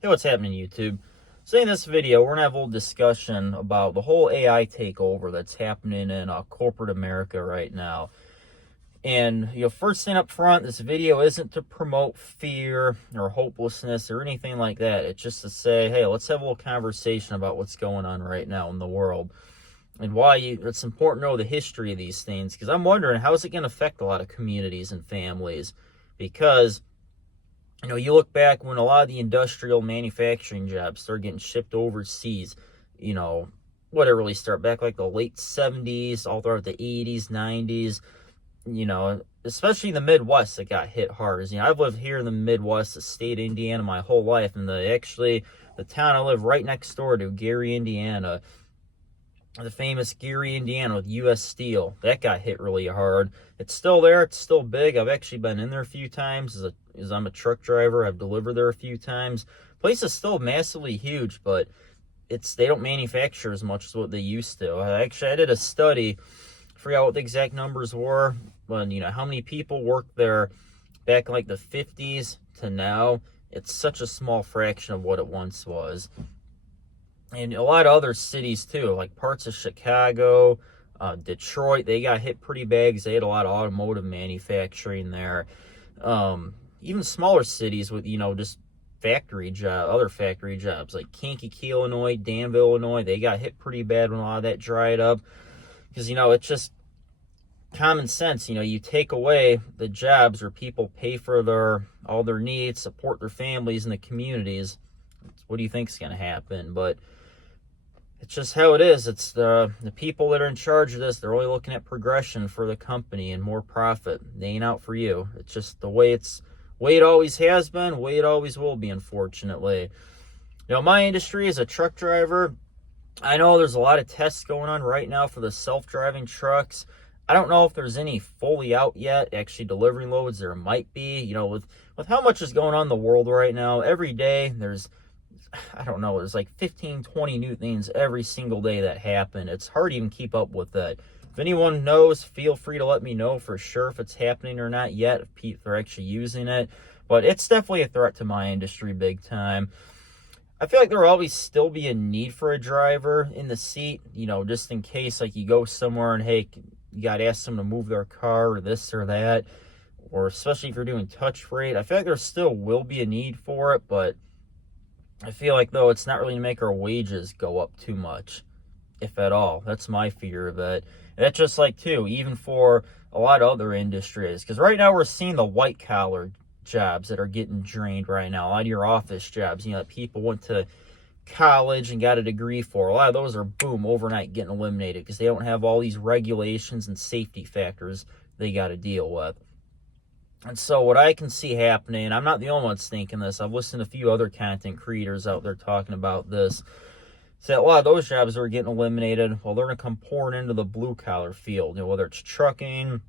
Hey, what's happening, YouTube? So in this video, we're going to have a little discussion about the whole AI takeover that's happening in corporate America right now. And, first thing up front, this video isn't to promote fear or hopelessness or anything like that. It's just to say, hey, let's have a little conversation about what's going on right now in the world and why it's important to know the history of these things. Because I'm wondering, how is it going to affect a lot of communities and families? Because you look back when a lot of the industrial manufacturing jobs started getting shipped overseas, what it really started back like the late 70s, all throughout the 80s, 90s, especially the Midwest that got hit hard. I've lived here in the Midwest, the state of Indiana, my whole life, and the town I live right next door to, Gary, Indiana, the famous Gary, Indiana with U.S. Steel, that got hit really hard. It's still there. It's still big. I've actually been in there a few times as I'm a truck driver. I've delivered there a few times. Place is still massively huge, but they don't manufacture as much as what they used to. I did a study. I forgot what the exact numbers were, but how many people worked there back in like the 50s to now. It's such a small fraction of what it once was. And a lot of other cities too, like parts of Chicago, Detroit, they got hit pretty bad because they had a lot of automotive manufacturing there. Even smaller cities with, just other factory jobs like Kankakee, Illinois, Danville, Illinois, they got hit pretty bad when a lot of that dried up. Because, it's just common sense. You take away the jobs where people pay for all their needs, support their families and the communities. What do you think is going to happen? But it's just how it is. It's the people that are in charge of this. They're only looking at progression for the company and more profit. They ain't out for you. It's just the way it always has been, the way it always will be, unfortunately. My industry as a truck driver, I know there's a lot of tests going on right now for the self-driving trucks. I don't know if there's any fully out yet, actually delivering loads. There might be, with how much is going on in the world right now. Every day there's like 15, 20 new things every single day that happen. It's hard to even keep up with that. If anyone knows, feel free to let me know for sure if it's happening or not yet, if they're actually using it. But it's definitely a threat to my industry big time. I feel like there will always still be a need for a driver in the seat, just in case like you go somewhere and, hey, you got to ask them to move their car or this or that, or especially if you're doing touch freight. I feel like there still will be a need for it, but I feel like, though, it's not really going to make our wages go up too much, if at all. That's my fear of it. And that's just like, too, even for a lot of other industries. Because right now we're seeing the white-collar jobs that are getting drained right now. A lot of your office jobs, that people went to college and got a degree for. A lot of those are, boom, overnight getting eliminated because they don't have all these regulations and safety factors they got to deal with. And so what I can see happening, I'm not the only one thinking this, I've listened to a few other content creators out there talking about this, so a lot of those jobs are getting eliminated. Well, they're going to come pouring into the blue-collar field, whether it's trucking,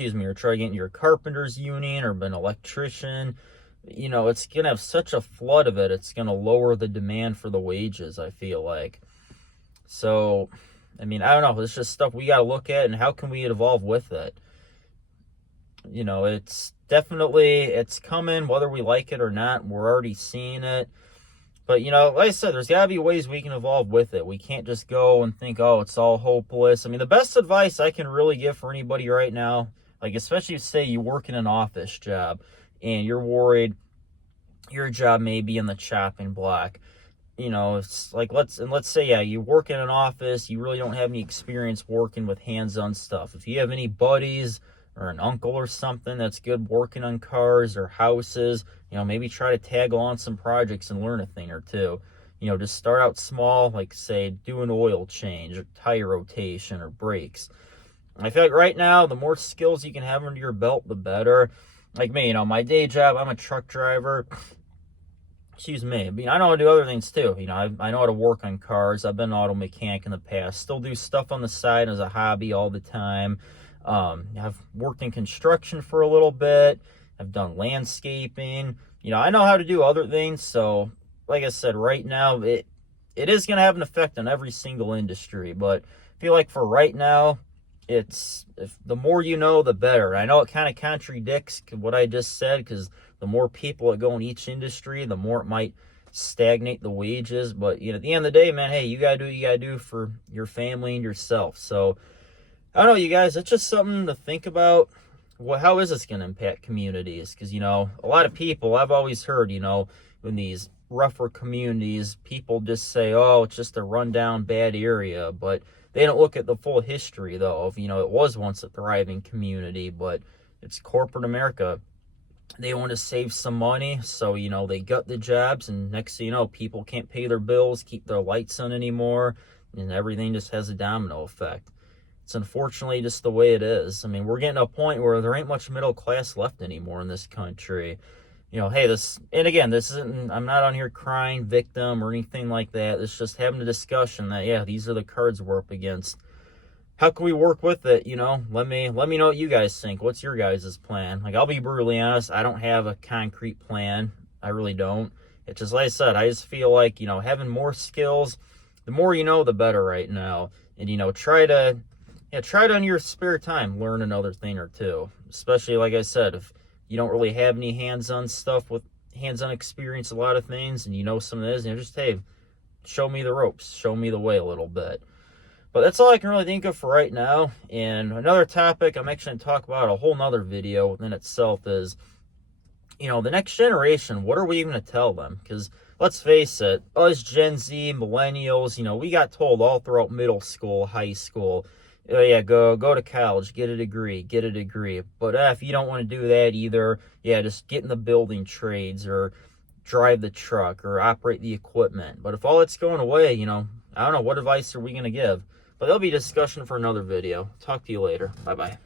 or trying to get into your carpenter's union or an electrician. It's going to have such a flood of it, it's going to lower the demand for the wages, I feel like. So, I don't know, it's just stuff we got to look at, and how can we evolve with it? It's coming, whether we like it or not. We're already seeing it. But, like I said, there's got to be ways we can evolve with it. We can't just go and think, oh, it's all hopeless. The best advice I can really give for anybody right now, like especially if, say, you work in an office job and you're worried your job may be in the chopping block. It's like, let's say, yeah, you work in an office, you really don't have any experience working with hands-on stuff. If you have any buddies or an uncle or something that's good working on cars or houses, maybe try to tag along some projects and learn a thing or two. Just start out small, like, say, do an oil change or tire rotation or brakes. I feel like right now, the more skills you can have under your belt, the better. Like me, my day job, I'm a truck driver. Excuse me. I know how to do other things too. I know how to work on cars. I've been an auto mechanic in the past. Still do stuff on the side as a hobby all the time. I've worked in construction for a little bit. I've done landscaping. I know how to do other things. So, like I said, right now, it is going to have an effect on every single industry. But I feel like for right now, the more you know, the better. I know it kind of contradicts what I just said, because the more people that go in each industry, the more it might stagnate the wages. But at the end of the day, man, hey, you gotta do what you gotta do for your family and yourself. So I don't know, you guys, it's just something to think about. Well, how is this going to impact communities? Because a lot of people, I've always heard, in these rougher communities, people just say, oh, it's just a rundown bad area, but they don't look at the full history, though, of it was once a thriving community. But it's corporate America. They want to save some money, so they gut the jobs, and next thing you know, people can't pay their bills, keep their lights on anymore, and everything just has a domino effect. It's unfortunately just the way it is. I mean, we're getting to a point where there ain't much middle class left anymore in this country. Hey, and again, this isn't, I'm not on here crying victim or anything like that. It's just having a discussion that, yeah, these are the cards we're up against. How can we work with it? Let me know what you guys think. What's your guys' plan? Like, I'll be brutally honest, I don't have a concrete plan. I really don't. It's just like I said, I just feel like, having more skills, the more you know, the better right now. And, try to in your spare time, learn another thing or two. Especially, like I said, if you don't really have any hands-on stuff with hands-on experience, a lot of things, and some of this, just, hey, show me the ropes, show me the way a little bit. But that's all I can really think of for right now. And another topic I'm actually going to talk about, a whole nother video within itself, is, the next generation, what are we even going to tell them? Because let's face it, us Gen Z, millennials, we got told all throughout middle school, high school, oh yeah, go to college, get a degree. But if you don't want to do that either, just get in the building trades or drive the truck or operate the equipment. But if all that's going away, I don't know, what advice are we going to give? But there'll be discussion for another video. Talk to you later. Bye-bye.